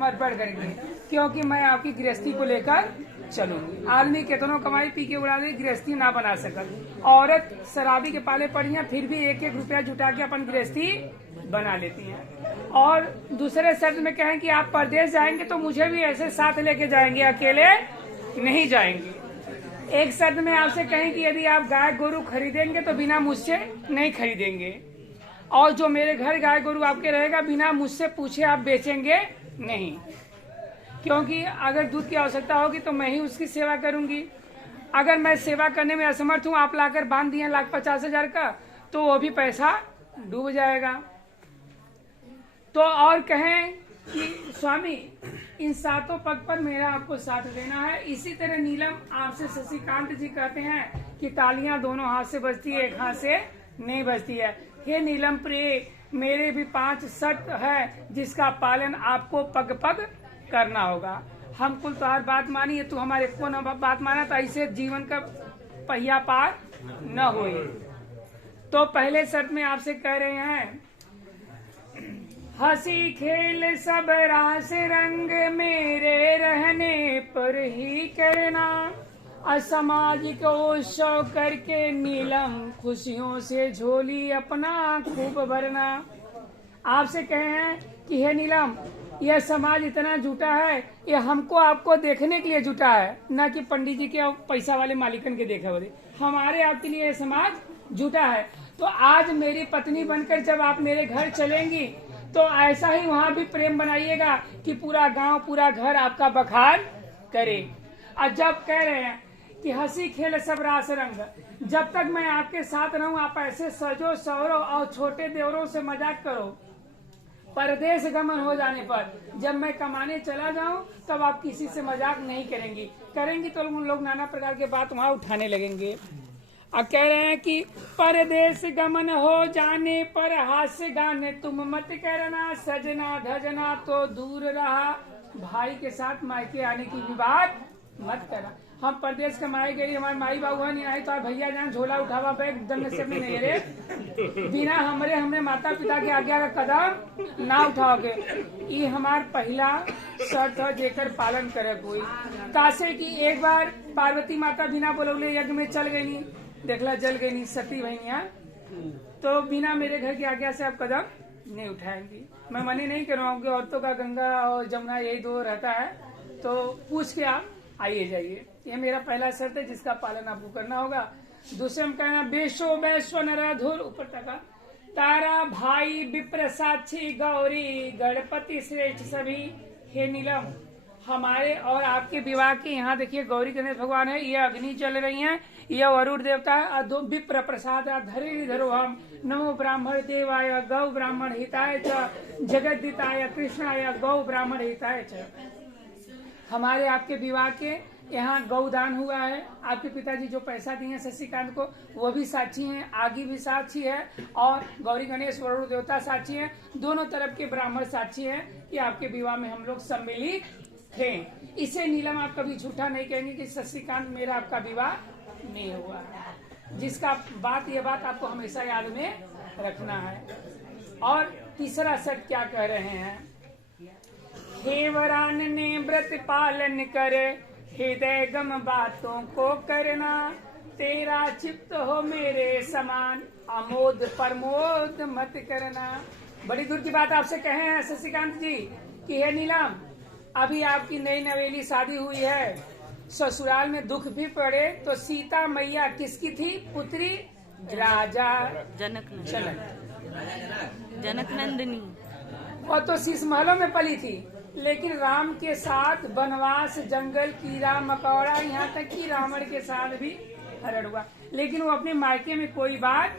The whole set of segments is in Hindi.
समर्पण करेंगे, क्योंकि मैं आपकी गृहस्थी को लेकर चलूंगी। आदमी कितनों कमाई पी के उड़ा दे, गृहस्थी ना बना सकत। औरत शराबी के पाले पड़ी है, फिर भी एक एक रुपया जुटा के अपन गृहस्थी बना लेती हैं। और दूसरे शर्त में कहें कि आप परदेश जाएंगे तो मुझे भी ऐसे साथ लेके जाएंगे, अकेले नहीं जाएंगे। एक शर्त में आपसे कहें कि यदि आप गाय गोरू खरीदेंगे तो बिना मुझसे नहीं खरीदेंगे, और जो मेरे घर गाय गोरू आपके रहेगा बिना मुझसे पूछे आप बेचेंगे नहीं, क्योंकि अगर दूध की आवश्यकता होगी तो मैं ही उसकी सेवा करूंगी। अगर मैं सेवा करने में असमर्थ हूं, आप लाकर बांध दिए 1,50,000 का, तो वो भी पैसा डूब जाएगा। तो और कहें कि स्वामी इन सातों पग पर मेरा आपको साथ देना है। इसी तरह नीलम आपसे शशिकांत जी कहते हैं कि तालियां दोनों हाथ से बजती है, एक हाथ से नहीं बजती है। हे नीलम प्रिय, मेरे भी 5 शर्त है जिसका पालन आपको पग पग करना होगा। हम कुल तुम्हारी बात मानी है, तू हमारे को न बात माना, तो ऐसे जीवन का पहिया पार न होए। तो पहले शर्त में आपसे कह रहे हैं, हंसी खेल सब रास रंग मेरे रहने पर ही करना, असामाजिक उत्सव करके नीलम खुशियों से झोली अपना खूब भरना। आपसे कहे हैं कि हे नीलम, यह समाज इतना जुटा है, ये हमको आपको देखने के लिए जुटा है, न कि पंडित जी के और पैसा वाले मालिकन के देखा बोले। हमारे आपके लिए यह समाज जुटा है। तो आज मेरी पत्नी बनकर जब आप मेरे घर चलेंगी तो ऐसा ही वहाँ भी प्रेम बनाइएगा कि पूरा गांव पूरा घर आपका बखान करे। और जब कह रहे हैं कि हंसी खेल सब रास रंग, जब तक मैं आपके साथ रहूं आप ऐसे सजो सवरो और छोटे देवरों से मजाक करो। परदेश गमन हो जाने पर जब मैं कमाने चला जाऊं तब आप किसी से मजाक नहीं करेंगी तो उन लोग नाना प्रकार के बात वहाँ उठाने लगेंगे। अब कह रहे हैं कि परदेश गमन हो जाने पर हास्य गाने तुम मत करना, सजना धजना तो दूर रहा, भाई के साथ मायके आने की भी बात मत करना। हम परदेश कमाए गई, हमारे माई बाबू नहीं आए तो भैया जान झोला उठावा पे एकदम से अपने नहीं रे, बिना हमरे माता पिता के आज्ञा का कदम ना उठाओगे। ये हमार पहला शर्त है जेकर पालन करे कोई। कासे की एक बार पार्वती माता बिना बोलौले यज्ञ में चल गई, देखला जल गई नहीं सती भैया, तो बिना मेरे घर की आज्ञा से आप कदम नहीं उठाएंगी। मैं मना नहीं करवाऊंगी, औरतों का गंगा और जमुना यही दो रहता है, तो पूछ के आप आइए जाइए। ये मेरा पहला शर्त है जिसका पालन आपको करना होगा। दूसरे में कहना, बेशो वैश्व नराधुर, ऊपर तक तारा भाई विप्र साक्षी गौरी गणपति श्रेष्ठ सभी। हे नीलम, हमारे और आपके विवाह के यहाँ देखिए गौरी गणेश भगवान है, ये अग्नि चल रही है, यह वरुण देवता है। दो विप्र प्रसाद धरे धरो हम, नमो ब्राह्मण देवाय गौ ब्राह्मण हिताय च, जगद्दिताय कृष्णाय गौ ब्राह्मण हिताय च। हमारे आपके विवाह के यहाँ गौदान हुआ है। आपके पिताजी जो पैसा दिए हैं शशिकांत को वो भी साक्षी हैं, आगे भी साक्षी है, और गौरी गणेश वरुण देवता साक्षी हैं। दोनों तरफ के ब्राह्मण साक्षी हैं कि आपके विवाह में हम लोग सम्मिलित थे। इसे नीलम आप कभी झूठा नहीं कहेंगे कि शशिकांत मेरा आपका विवाह नहीं हुआ, जिसका ये बात आपको हमेशा याद में रखना है। और तीसरा शर्त क्या कह रहे हैं, हेवरान ने व्रत पालन कर, हृदय गम बातों को करना, तेरा चित्त हो मेरे समान, अमोद प्रमोद मत करना। बड़ी दूर की बात आपसे कहे हैं शशिकांत जी कि हे नीलम, अभी आपकी नई नवेली शादी हुई है, ससुराल में दुख भी पड़े तो सीता मैया किसकी थी पुत्री? राजा जनक नंदिनी। और तो शीश महलों में पली थी, लेकिन राम के साथ वनवास, जंगल, कीड़ा मकौड़ा, यहाँ तक कि रावण के साथ भी हरण हुआ, लेकिन वो अपने मायके में कोई बात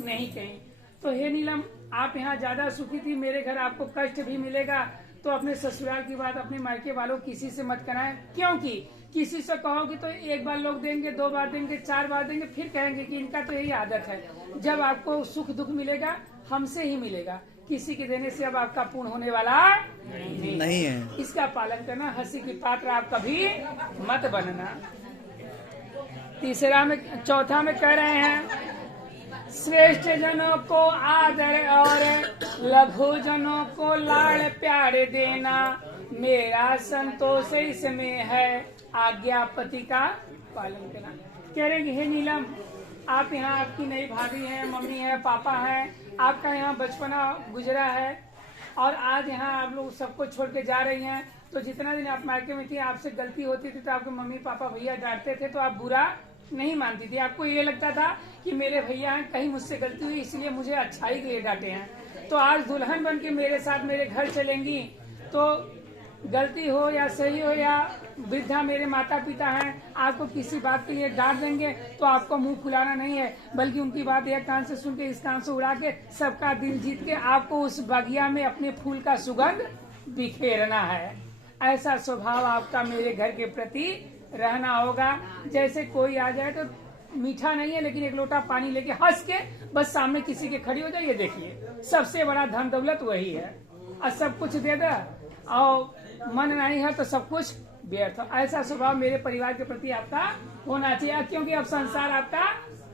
नहीं कही। तो हे नीलम, आप यहाँ ज्यादा सुखी थी, मेरे घर आपको कष्ट भी मिलेगा, तो अपने ससुराल की बात अपने मायके वालों किसी से मत कराएं, क्योंकि किसी से कहोगे तो एक बार लोग देंगे, 2 बार देंगे, 4 बार देंगे, फिर कहेंगे कि इनका तो यही आदत है। जब आपको सुख दुख मिलेगा हमसे ही मिलेगा, किसी के देने से अब आपका पूर्ण होने वाला नहीं है। इसका पालन करना, हंसी की पात्र आप कभी मत बनना। चौथा में कह रहे हैं, श्रेष्ठ जनों को आदर और लघु जनों को लाड़ प्यार देना, मेरा संतोष इसमें है, आज्ञा पति का पालन करना। कह रहे कि हे नीलम, आप यहाँ, आपकी नई भाभी है, मम्मी है, पापा है, आपका यहाँ बचपना गुजरा है और आज यहाँ आप लोग सबको छोड़ के जा रही हैं। तो जितना दिन आप मायके में थी, आपसे गलती होती थी तो आपके मम्मी पापा भैया डांटते थे, तो आप बुरा नहीं मानती थी। आपको ये लगता था कि मेरे भैया हैं, कहीं मुझसे गलती हुई इसलिए मुझे अच्छाई के लिए डांटे हैं। तो आज दुल्हन बन के मेरे साथ मेरे घर चलेंगी, तो गलती हो या सही हो या वृद्धा मेरे माता पिता हैं, आपको किसी बात के लिए डांट देंगे तो आपको मुंह फुलाना नहीं है, बल्कि उनकी बात एक कान से सुन के इस कान से उड़ा के सबका दिल जीत के आपको उस बगिया में अपने फूल का सुगंध बिखेरना है। ऐसा स्वभाव आपका मेरे घर के प्रति रहना होगा। जैसे कोई आ जाए तो मीठा नहीं है लेकिन एक लोटा पानी लेके हंस के बस सामने किसी के खड़ी हो जाए, ये देखिए सबसे बड़ा धन दौलत वही है। और सब कुछ दे दे और मन नहीं है तो सब कुछ व्यर्थ। ऐसा स्वभाव मेरे परिवार के प्रति आपका होना चाहिए, क्योंकि अब संसार आपका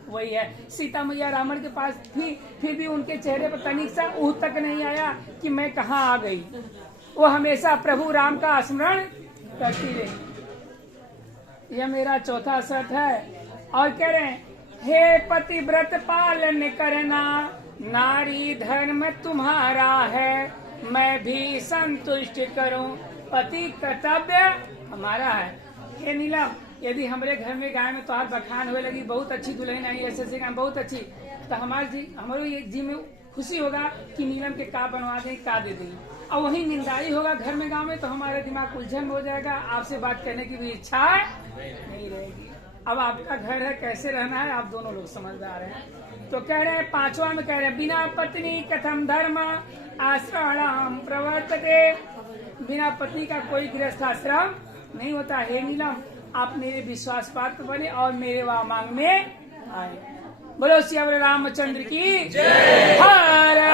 वही है। सीता मैया रावण के पास थी, फिर भी उनके चेहरे पर तनिक सा ऊह तक नहीं आया कि मैं कहाँ आ गई। वो हमेशा प्रभु राम का स्मरण करती रही। यह मेरा चौथा सत है। और कह रहे हैं, हे पतिव्रत पालन करना, नारी धर्म तुम्हारा है, मैं भी संतुष्ट करूं, पति कर्तव्य हमारा है। हे नीलम, यदि हमारे घर में गाय में तोहार बखान होने लगी, बहुत अच्छी दुल्हन आई, ऐसे काम बहुत अच्छी, तो हमारो ये जी में खुशी होगा कि नीलम के का बनवा दें, का दे दें। और वही निंदाई होगा घर में गांव में तो हमारा दिमाग उलझन हो जाएगा, आपसे बात करने की भी इच्छा नहीं रहेगी। अब आपका घर है, कैसे रहना है आप दोनों लोग समझदार हैं। तो कह रहे हैं, पांचवा में कह रहे हैं, बिना पत्नी कथम धर्म आश्रम प्रवर्तते, बिना पत्नी का कोई गृहस्थ आश्रम नहीं होता। हे नीलम, आप मेरे विश्वास पात्र बने और मेरे वहां मांग में आए। बोलो श्री रामचंद्र की जय। हर